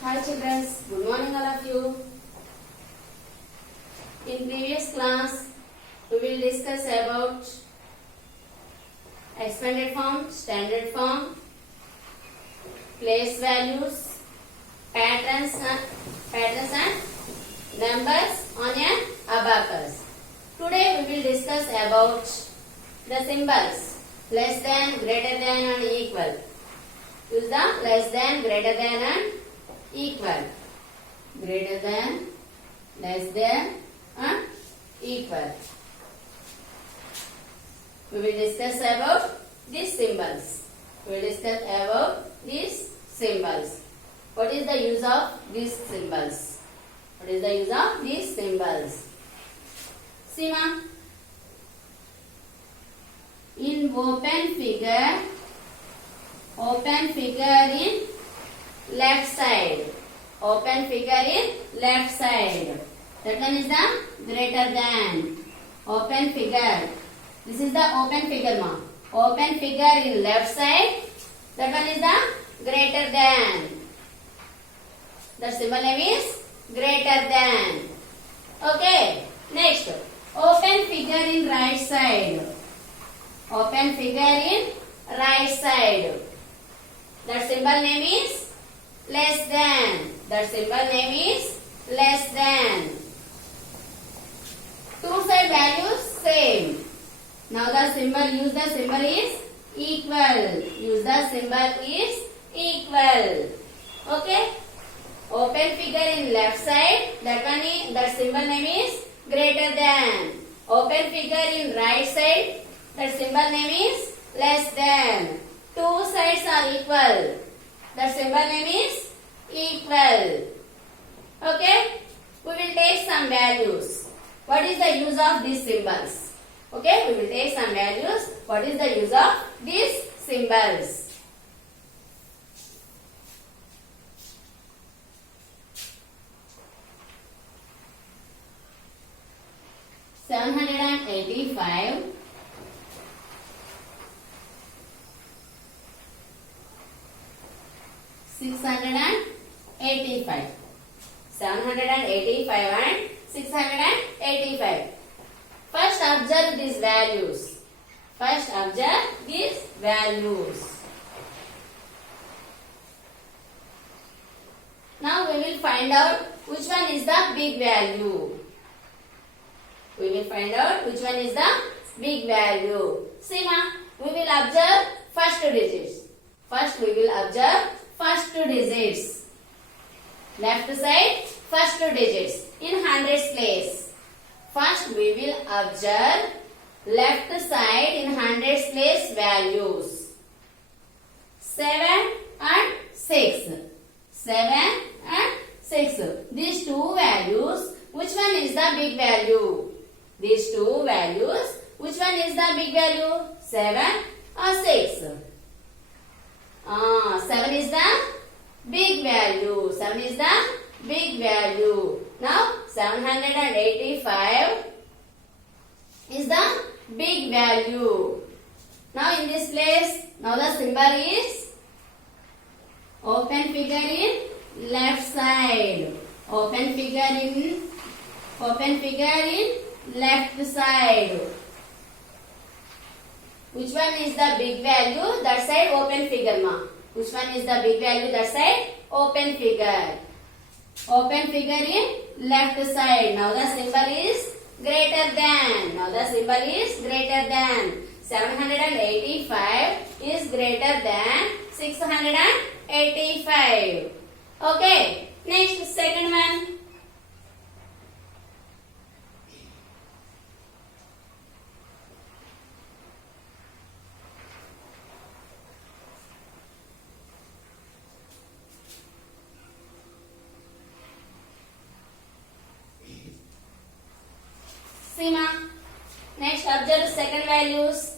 Hi children, good morning all of you. In previous class, we will discuss about expanded form, standard form, place values, patterns and numbers on an abacus. Today we will discuss about the symbols less than, greater than and equal. Use the less than, greater than and equal. Greater than, less than and equal. We will discuss about these symbols. We will discuss about these symbols. What is the use of these symbols? What is the use of these symbols? Sima. In open figure in left side. Open figure in left side. That one is the greater than. Open figure. This is the open figure ma. Open figure in left side. That one is the greater than. The symbol name is greater than. Okay. Next. Open figure in right side. Open figure in right side. That symbol name is less than. That symbol name is less than. Two side values same. Now the symbol, use the symbol is equal. Use the symbol is equal. Okay. Open figure in left side. That symbol name is greater than. Open figure in right side. That symbol name is less than. Two sides are equal. That symbol name is equal. Okay. We will take some values. What is the use of these symbols? Okay. We will take some values. What is the use of these symbols? $785 $685 785 and 685. First observe these values. First observe these values. Now we will find out which one is the big value. We will find out which one is the big value. See now, we will observe first two digits. First we will observe first two digits. Left side, first two digits in hundreds place. First we will observe left side in hundreds place values. 7 and 6. 7 and 6. These two values, which one is the big value? These two values, which one is the big value? 7 or 6? 7 is the big value. 7 is the big value. Now 785 is the big value. Now in this place, now the symbol is open figure in left side. Open figure in left side. Which one is the big value? That side open figure ma. Which one is the big value? That side open figure. Open figure in left side. Now the symbol is greater than. Now the symbol is greater than. 785 is greater than 685. Okay. Next, second one. Sima. Next, observe second values.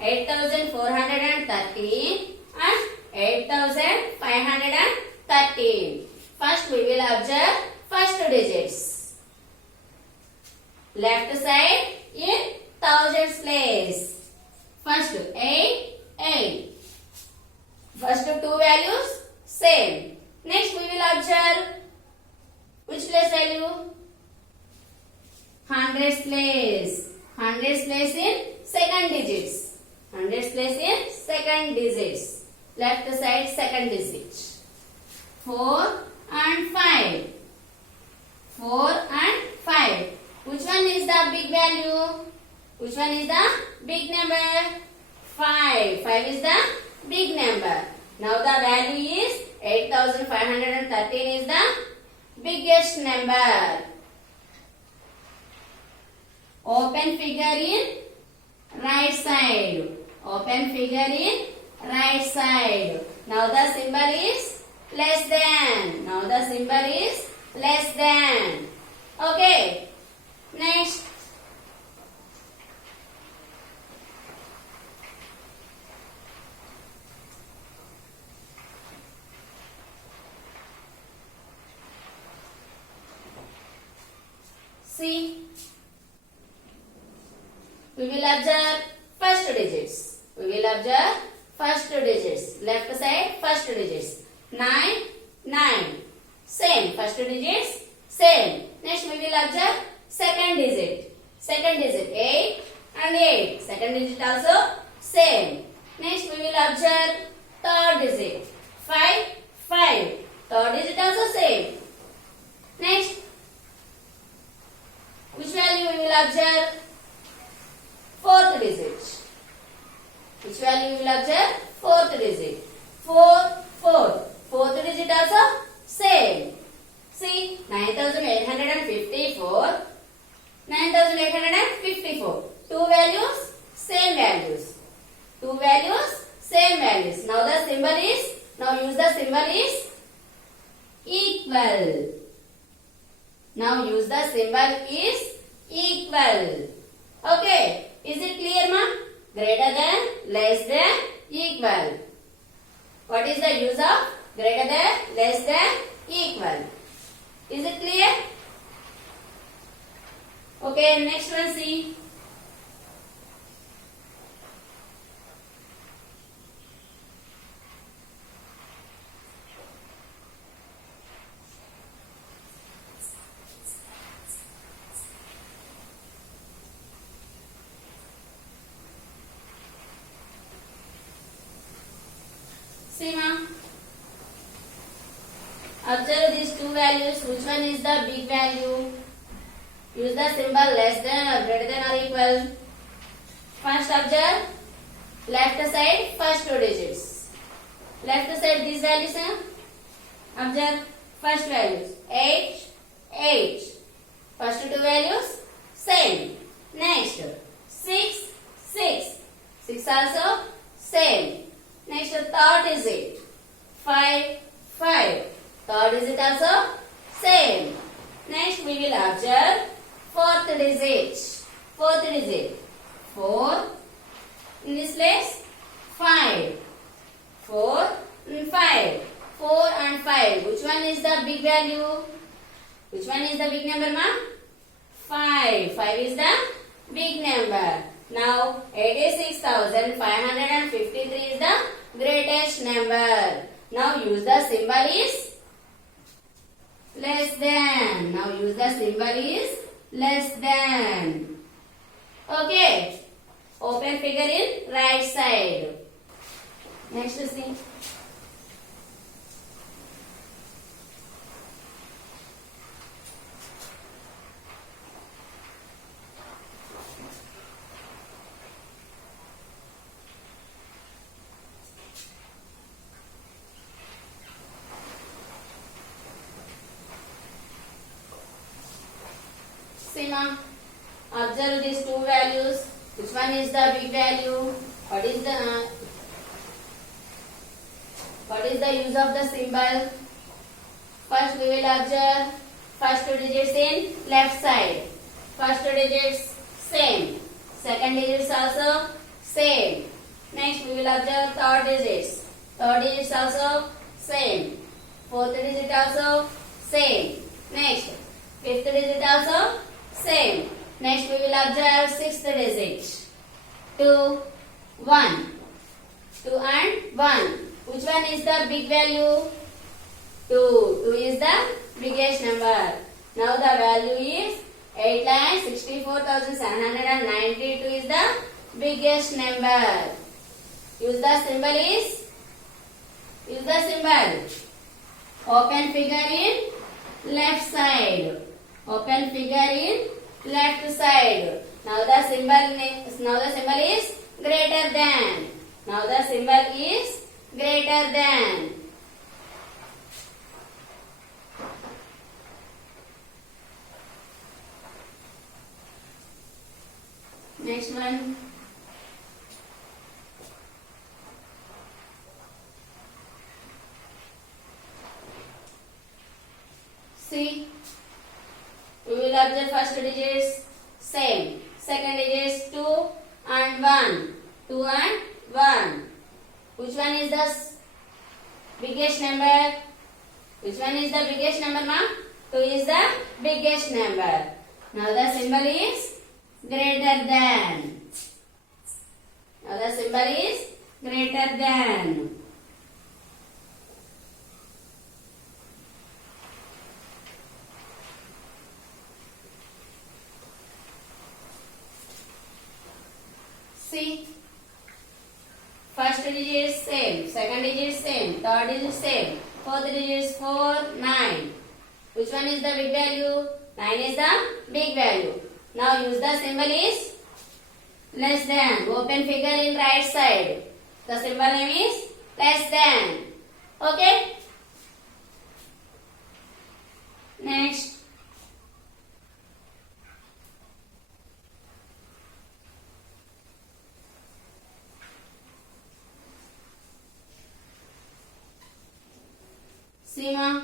8,413 and 8,513. First we will observe first two digits. Left side in thousands place. First 8, 8. First two values same. Next we will observe which place value? Hundreds place. Hundreds place in second digits. Hundreds place in second digits. Left side second digit. 4 and 5. 4 and 5. Which one is the big value? Which one is the big number? 5. 5 is the big number. Now the value is 8513 is the biggest number. Open figure in right side. Open figure in right side. Now the symbol is less than. Now the symbol is less than. Okay. Next. See. We will observe first digits. We will observe first digits. Left side first digits. 9, 9. Same. First digits, same. Next we will observe second digit. Second digit 8 and 8. Second digit also same. Next we will observe third digit 5, 5. Third digit also same. Next, which value we will observe? Fourth digit. Which value we will observe? Fourth digit. 4, 4. Fourth digit also same. See, 9854. 9854. Two values, same values. Two values, same values. Now the symbol is, now use the symbol is equal. Now use the symbol is equal. Okay. Is it clear, ma? Greater than, less than, equal. What is the use of greater than, less than, equal? Is it clear? Okay, next one see. See, ma. Observe these two values. Which one is the big value? Use the symbol less than or greater than or equal. First observe left side first two digits. Left side these values. Observe first values 8, 8. First two values same. Next 6, 6. 6 also same. Next third digit 5, 5. Third digit also same. Next we will observe fourth digit. Fourth digit 4. In this place 5. 4 and 5. 4 and 5. Which one is the big value? Which one is the big number, ma? 5. 5 is the big number. Now 86,553 is the greatest number. Now use the symbol is less than. Now use the symbol is less than. Okay. Open figure in right side. Next see. Observe these two values. Which one is the big value? What is the use of the symbol? First we will observe first two digits in left side. First two digits same. Second digits also same. Next we will observe third digits. Third digits also same. Fourth digit also same. Next fifth digit also same. Next we will observe sixth digit. 2, 1. 2 and 1. Which one is the big value? 2. 2 is the biggest number. Now the value is 8,64,792 is the biggest number. Use the symbol. Open figure in left side. Open figure in left side. Now the symbol is greater than. Now the symbol is greater than. Next one. See, we will observe first digits same, second digits 2 and 1, 2 and 1. Which one is the biggest number? Which one is the biggest number, ma? 2 is the biggest number. Now the symbol is greater than. Now the symbol is greater than. See, first digit is same, second digit is same, third digit is same, fourth digit is 4, 9. Which one is the big value? 9 is the big value. Now use the symbol is less than. Open figure in right side. The symbol name is less than. Okay? Next. See, ma,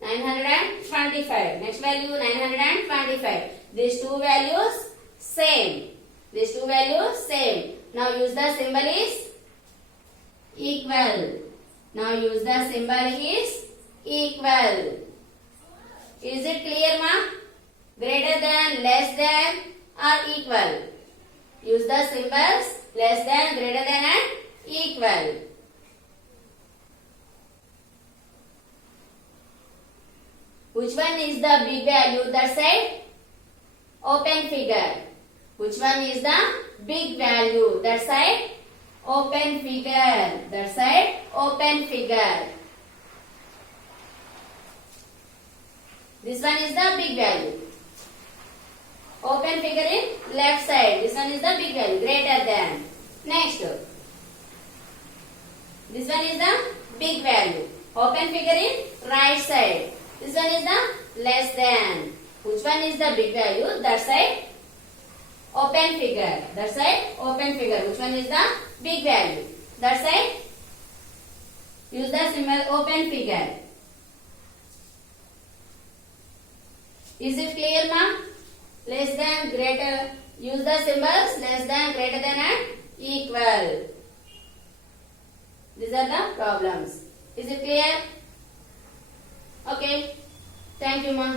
925. Next value 925. These two values same. These two values same. Now use the symbol is equal. Now use the symbol is equal. Is it clear, ma? Greater than, less than or equal? Use the symbols less than, greater than and equal. Which one is the big value? That side, open figure. Which one is the big value? That side, open figure. That side, open figure. This one is the big value. Open figure in left side. This one is the big value, greater than. Next, this one is the big value. Open figure in right side. This one is the less than. Which one is the big value? That side, open figure. That side, open figure. Which one is the big value? That side, use the symbol open figure. Is it clear, ma? Less than, greater. Use the symbols less than, greater than and equal. These are the problems. Is it clear? Okay. Thank you, ma.